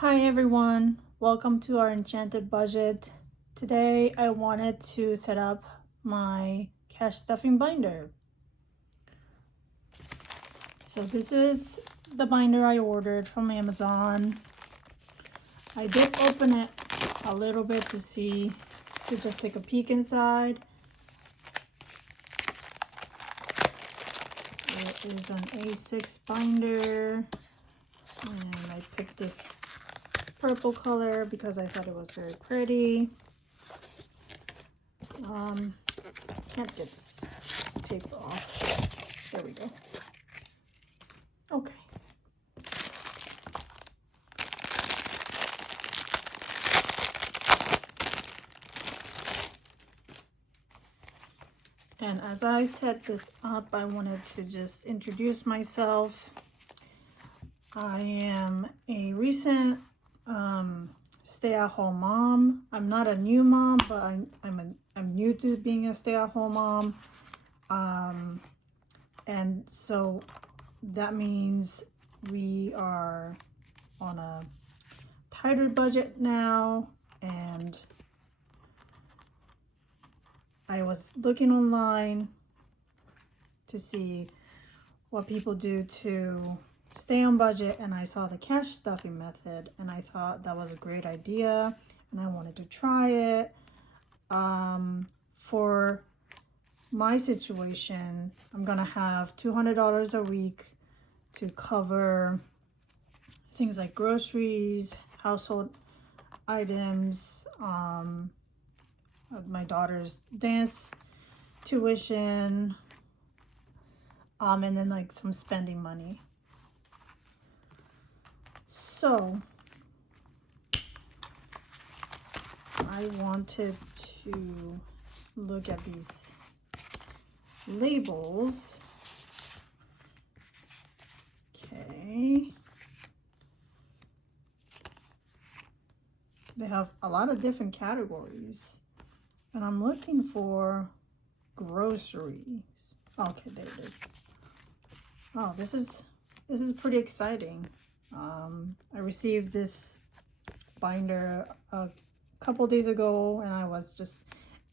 Hi everyone, welcome to our Enchanted Budget. Today I wanted to set up my cash stuffing binder. So this is the binder I ordered from Amazon. I did open it a little bit to just take a peek inside. It is an A6 binder and I picked this purple color because I thought it was very pretty. Can't get this paper off. There we go. Okay. And as I set this up, I wanted to just introduce myself. I am a recent stay-at-home mom. I'm not a new mom, but I'm new to being a stay-at-home mom. And so that means we are on a tighter budget now, and I was looking online to see what people do to stay on budget, and I saw the cash stuffing method and I thought that was a great idea and I wanted to try it. For my situation, I'm gonna have $200 a week to cover things like groceries, household items, my daughter's dance tuition, and then like some spending money. So I wanted to look at these labels. Okay. They have a lot of different categories. And I'm looking for groceries. Okay, there it is. Oh, this is pretty exciting. I received this binder a couple days ago and I was just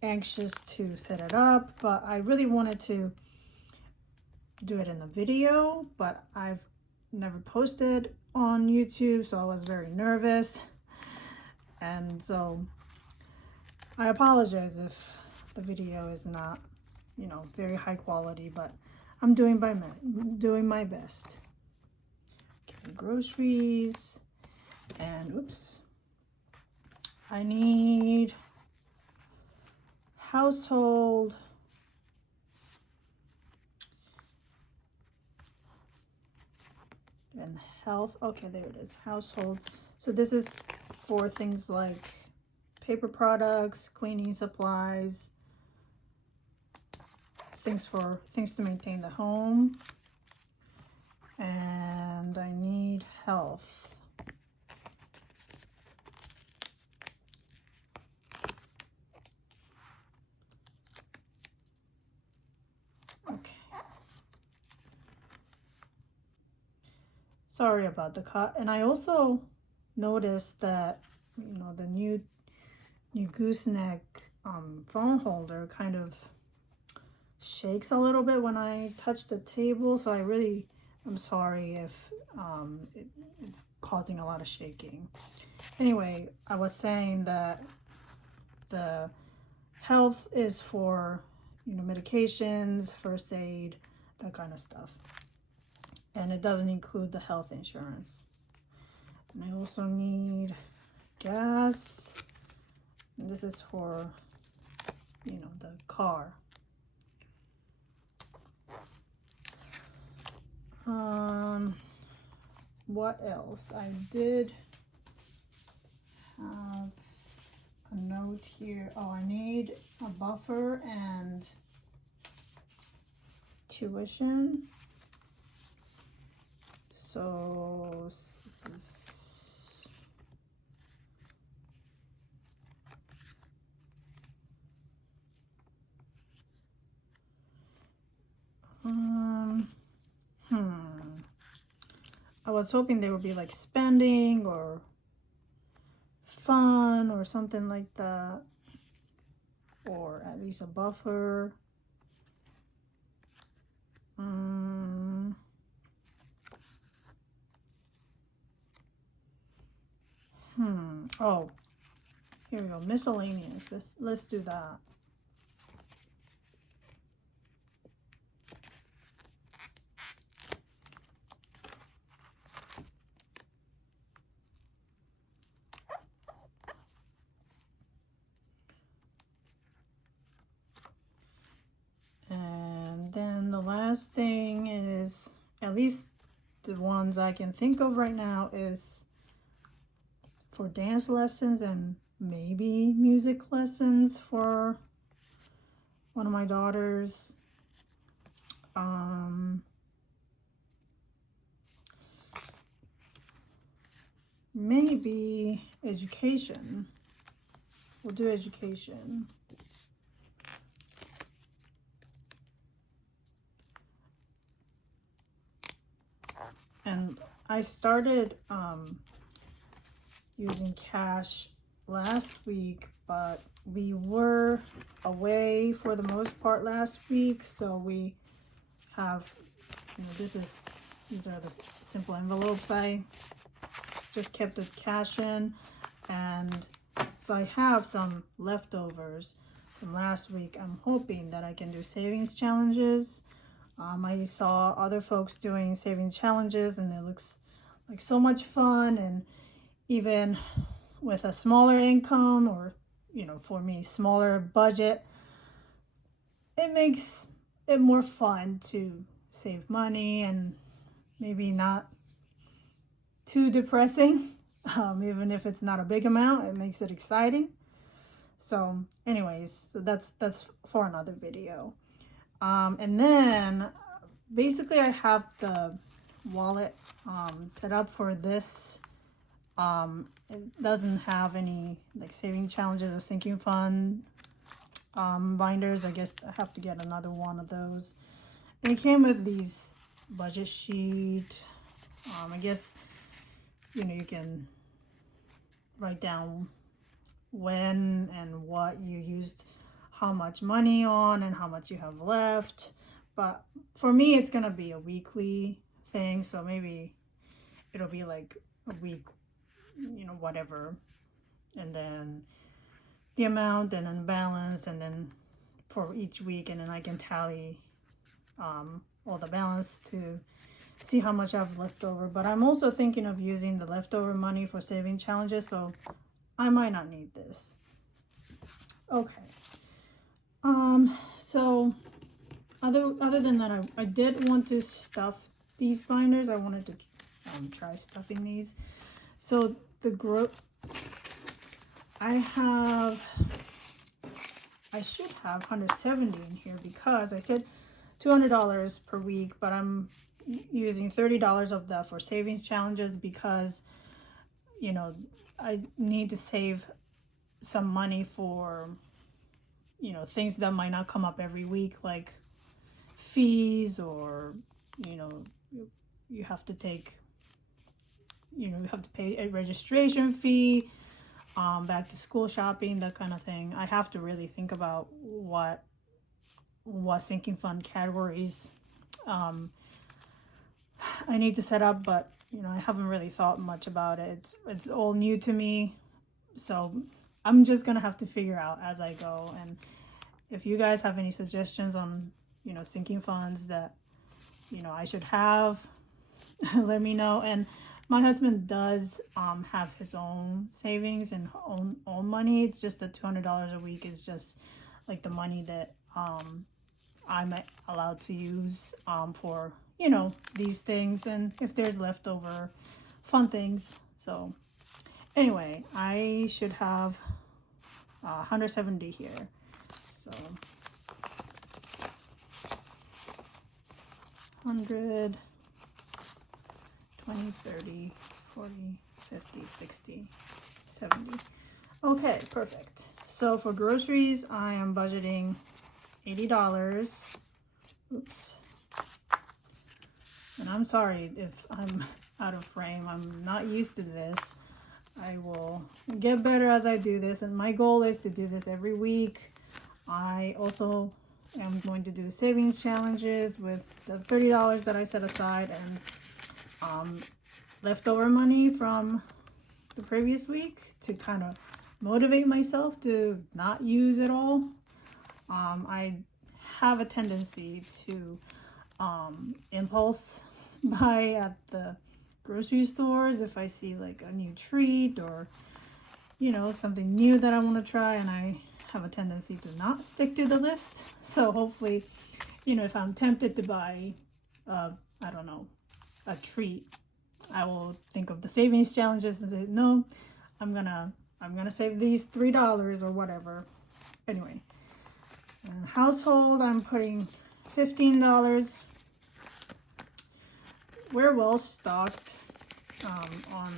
anxious to set it up, but I really wanted to do it in a video, but I've never posted on YouTube, so I was very nervous. And so I apologize if the video is not, very high quality, but I'm doing my best. Okay, groceries, and oops, I need household, and health. Okay, there it is, household. So this is for things like paper products, cleaning supplies, things to maintain the home. And I need health. Okay. Sorry about the cut. And I also noticed that, the new gooseneck phone holder kind of shakes a little bit when I touch the table, so I'm sorry if it's causing a lot of shaking. Anyway, I was saying that the health is for medications, first aid, that kind of stuff, and it doesn't include the health insurance. And I also need gas. And this is for the car. What else? I did have a note here. Oh, I need a buffer and tuition. So this is I was hoping there would be like spending or fun or something like that, or at least a buffer. Oh, here we go. Miscellaneous. Let's do that. And then the last thing is, at least the ones I can think of right now, is for dance lessons and maybe music lessons for one of my daughters. Maybe education. We'll do education. And I started using cash last week, but we were away for the most part last week, so we have, these are the simple envelopes I just kept the cash in, and so I have some leftovers from last week. I'm hoping that I can do savings challenges. I saw other folks doing savings challenges, and it looks like so much fun, and even with a smaller income, or for me, smaller budget, it makes it more fun to save money and maybe not too depressing. Even if it's not a big amount, it makes it exciting. So anyways, so that's for another video. And then basically I have the wallet set up for this. It doesn't have any like saving challenges or sinking fund binders. I guess I have to get another one of those. And it came with these budget sheet. I guess you can write down when and what you used, how much money on, and how much you have left. But for me, it's gonna be a weekly thing, so maybe it'll be like a week, whatever, and then the amount, and then balance, and then for each week, and then I can tally all the balance to see how much I have left over. But I'm also thinking of using the leftover money for saving challenges, so I might not need this. Okay. So other than that, I did want to stuff these binders. I wanted to try stuffing these. So I should have 170 in here, because I said $200 per week, but I'm using $30 of that for savings challenges, because I need to save some money for things that might not come up every week, like fees, or you have to take you have to pay a registration fee, back to school shopping, that kind of thing. I have to really think about what sinking fund categories I need to set up, but I haven't really thought much about it. It's all new to me, so I'm just gonna have to figure out as I go. And if you guys have any suggestions on sinking funds that I should have, let me know. And my husband does have his own savings and own money. It's just that $200 a week is just like the money that I'm allowed to use for these things, and if there's leftover fun things. So anyway, I should have 170 here. So 100, 20, 30, 40, 50, 60, 70. Okay, perfect. So for groceries, I am budgeting $80. Oops. And I'm sorry if I'm out of frame. I'm not used to this. I will get better as I do this, and my goal is to do this every week. I also am going to do savings challenges with the $30 that I set aside and leftover money from the previous week to kind of motivate myself to not use it all. I have a tendency to impulse buy at the grocery stores if I see like a new treat or, you know, something new that I want to try, and I have a tendency to not stick to the list. So hopefully, you know, if I'm tempted to buy, I don't know, a treat, I will think of the savings challenges and say, no, I'm gonna save these $3 or whatever. Anyway, household, I'm putting $15. We're well stocked on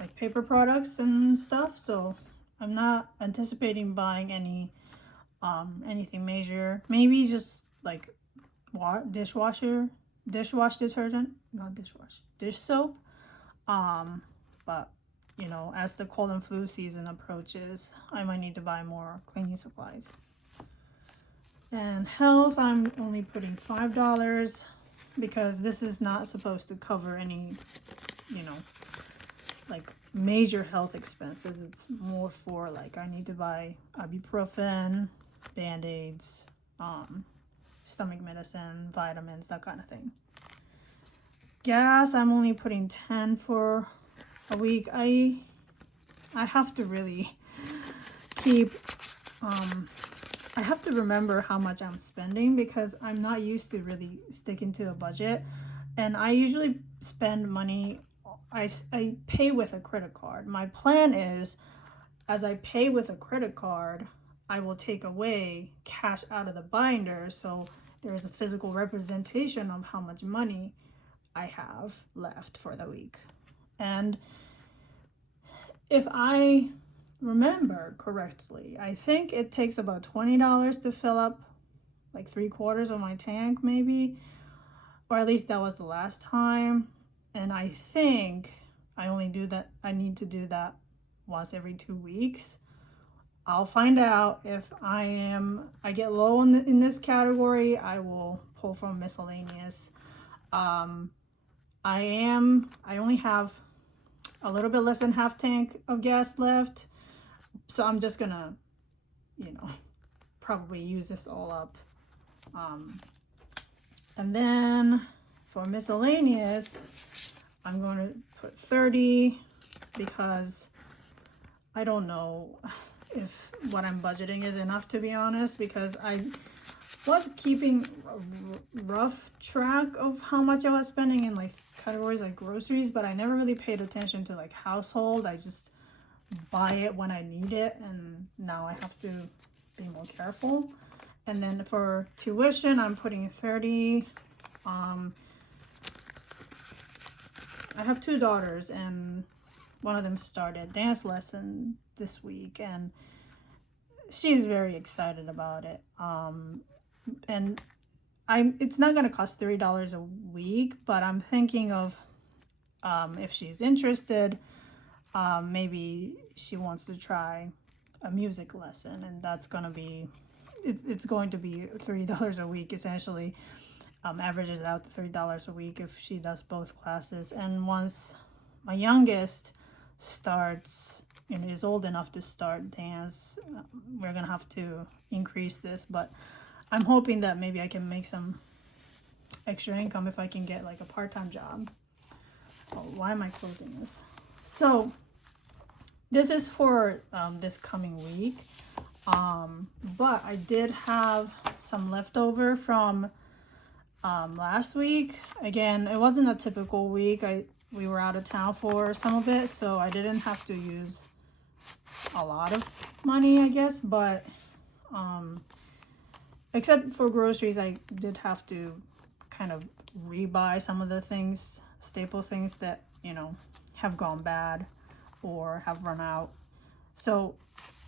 like paper products and stuff, so I'm not anticipating buying any anything major. Maybe just like dish detergent, not dishwash, dish soap. But you know, as the cold and flu season approaches, I might need to buy more cleaning supplies. And health, I'm only putting $5 because this is not supposed to cover any, you know, like major health expenses. It's more for like I need to buy ibuprofen, band-aids, stomach medicine, vitamins, that kind of thing. Gas, I'm only putting 10 for a week. I have to really keep I have to remember how much I'm spending because I'm not used to really sticking to a budget, and I usually spend money. I pay with a credit card. My plan is, as I pay with a credit card, I will take away cash out of the binder, so there's a physical representation of how much money I have left for the week. And if I remember correctly, I think it takes about $20 to fill up like 3/4 of my tank, maybe, or at least that was the last time. And I think I need to do that once every 2 weeks. I'll find out if I get low in this category. I will pull from miscellaneous. I only have a little bit less than half tank of gas left, so I'm just gonna, you know, probably use this all up. And then for miscellaneous, I'm going to put 30 because I don't know if what I'm budgeting is enough, to be honest, because I was keeping a rough track of how much I was spending in like categories like groceries, but I never really paid attention to like household. I just buy it when I need it, and now I have to be more careful. And then for tuition, I'm putting 30. I have 2 daughters, and one of them started dance lesson this week, and she's very excited about it. And it's not going to cost $30 a week, but I'm thinking of if she's interested, maybe she wants to try a music lesson, and that's going to be it's going to be $30 a week essentially. Averages out to $30 a week if she does both classes. And once my youngest starts and is old enough to start dance, we're gonna have to increase this, but I'm hoping that maybe I can make some extra income if I can get like a part-time job. Oh, why am I closing this? So this is for this coming week, but I did have some leftover from last week. Again, it wasn't a typical week. We were out of town for some of it, so I didn't have to use a lot of money, I guess, but except for groceries, I did have to kind of rebuy some of the things, staple things that, you know, have gone bad or have run out. So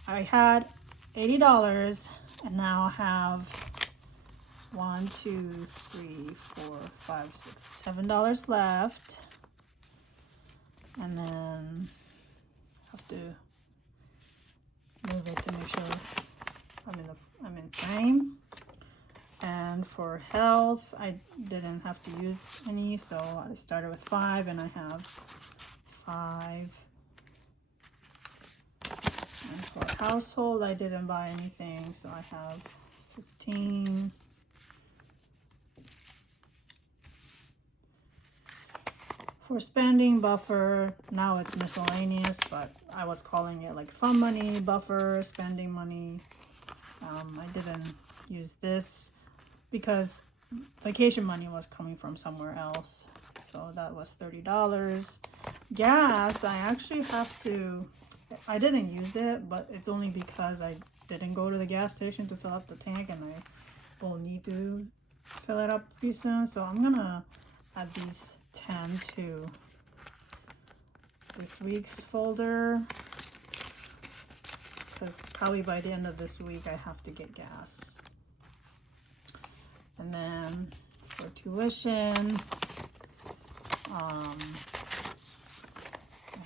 I had $80 and now have $7 left. And then have to move it to make sure I'm in frame. And for health, I didn't have to use any, so I started with 5 and I have 5. And for household, I didn't buy anything, so I have 15. For spending buffer, now it's miscellaneous, but I was calling it like fun money, buffer, spending money. I didn't use this because vacation money was coming from somewhere else. So that was $30. Gas, I actually have to, I didn't use it, but it's only because I didn't go to the gas station to fill up the tank, and I will need to fill it up pretty soon. So I'm gonna add these 10 to this week's folder, because probably by the end of this week I have to get gas. And then for tuition, I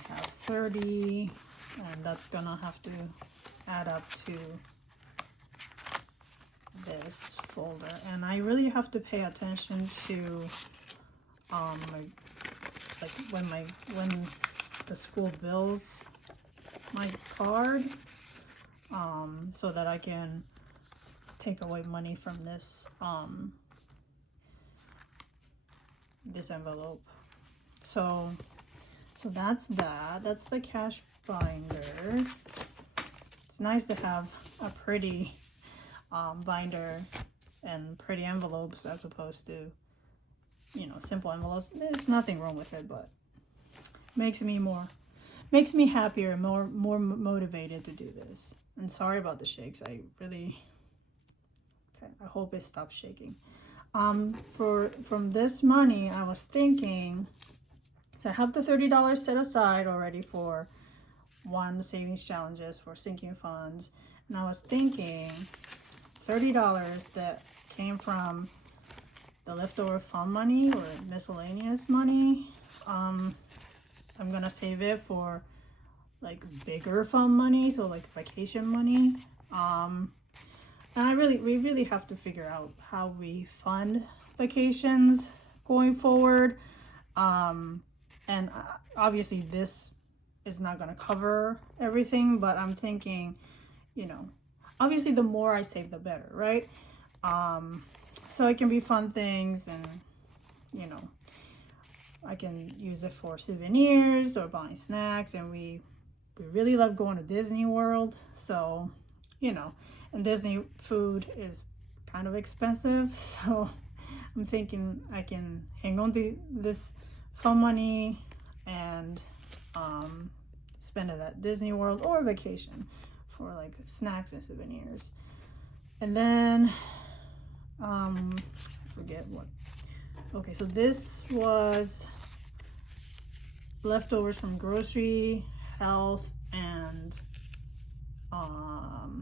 have 30, and that's gonna have to add up to this folder. And I really have to pay attention to like when the school bills my card, so that I can take away money from this this envelope. So that's that. That's the cash binder. It's nice to have a pretty binder and pretty envelopes as opposed to, you know, simple envelopes. There's nothing wrong with it, but makes me happier and more motivated to do this. And sorry about the shakes. I hope it stops shaking. From this money, I was thinking, so I have the $30 set aside already for one savings challenges for sinking funds, and I was thinking $30 that came from the leftover fund money or miscellaneous money, I'm gonna save it for like bigger fund money, so like vacation money. And we really have to figure out how we fund vacations going forward. And obviously this is not gonna cover everything, but I'm thinking, you know, obviously the more I save, the better, right? So it can be fun things, and, you know, I can use it for souvenirs or buying snacks, and we really love going to Disney World, so, you know, and Disney food is kind of expensive, so I'm thinking I can hang on to this fun money and spend it at Disney World or vacation for like snacks and souvenirs. And then I forget what. Okay, so this was leftovers from grocery, health, and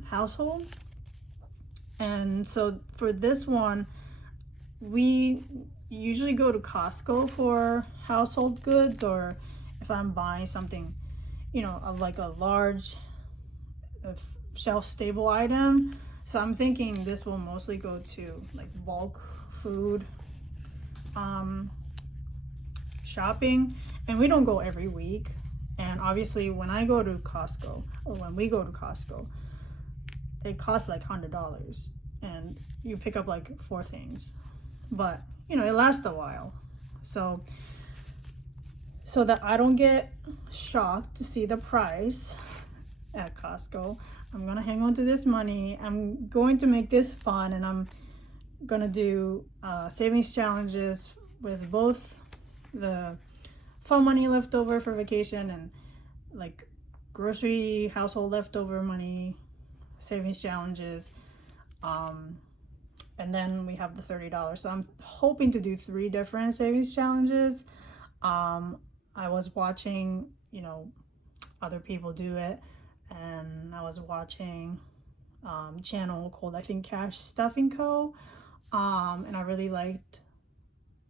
household. And so for this one, we usually go to Costco for household goods, or if I'm buying something, you know, of like a large shelf stable item. So I'm thinking this will mostly go to like bulk food shopping, and we don't go every week. And obviously when I go to Costco, or when we go to Costco, it costs like $100 and you pick up like 4 things, but you know, it lasts a while. So that I don't get shocked to see the price at Costco, I'm gonna hang on to this money. I'm going to make this fun, and I'm gonna do savings challenges with both the fun money left over for vacation and like grocery household leftover money savings challenges, and then we have the $30. So I'm hoping to do 3 different savings challenges. I was watching, you know, other people do it, and I was watching channel called, I think, Unstuffing Co. And I really liked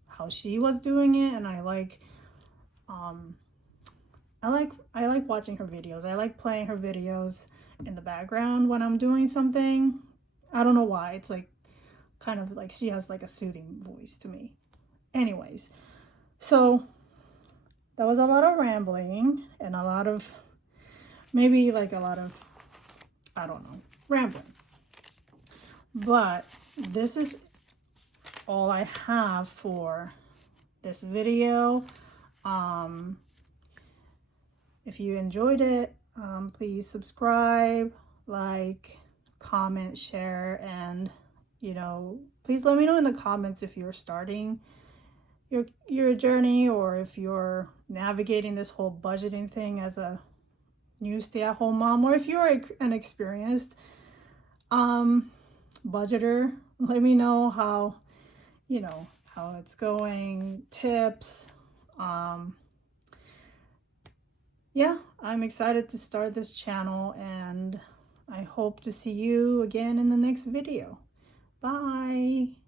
how she was doing it, and I like I like watching her videos. I like playing her videos in the background when I'm doing something. I don't know why. It's like kind of like she has like a soothing voice to me. Anyways, so that was a lot of rambling and a lot of, maybe like a lot of, I don't know, rambling. But this is all I have for this video. If you enjoyed it, please subscribe, like, comment, share, and please let me know in the comments if you're starting your journey, or if you're navigating this whole budgeting thing as a new stay-at-home mom, or if you're an experienced budgeter. Let me know how it's going, tips. Yeah, I'm excited to start this channel, and I hope to see you again in the next video. Bye.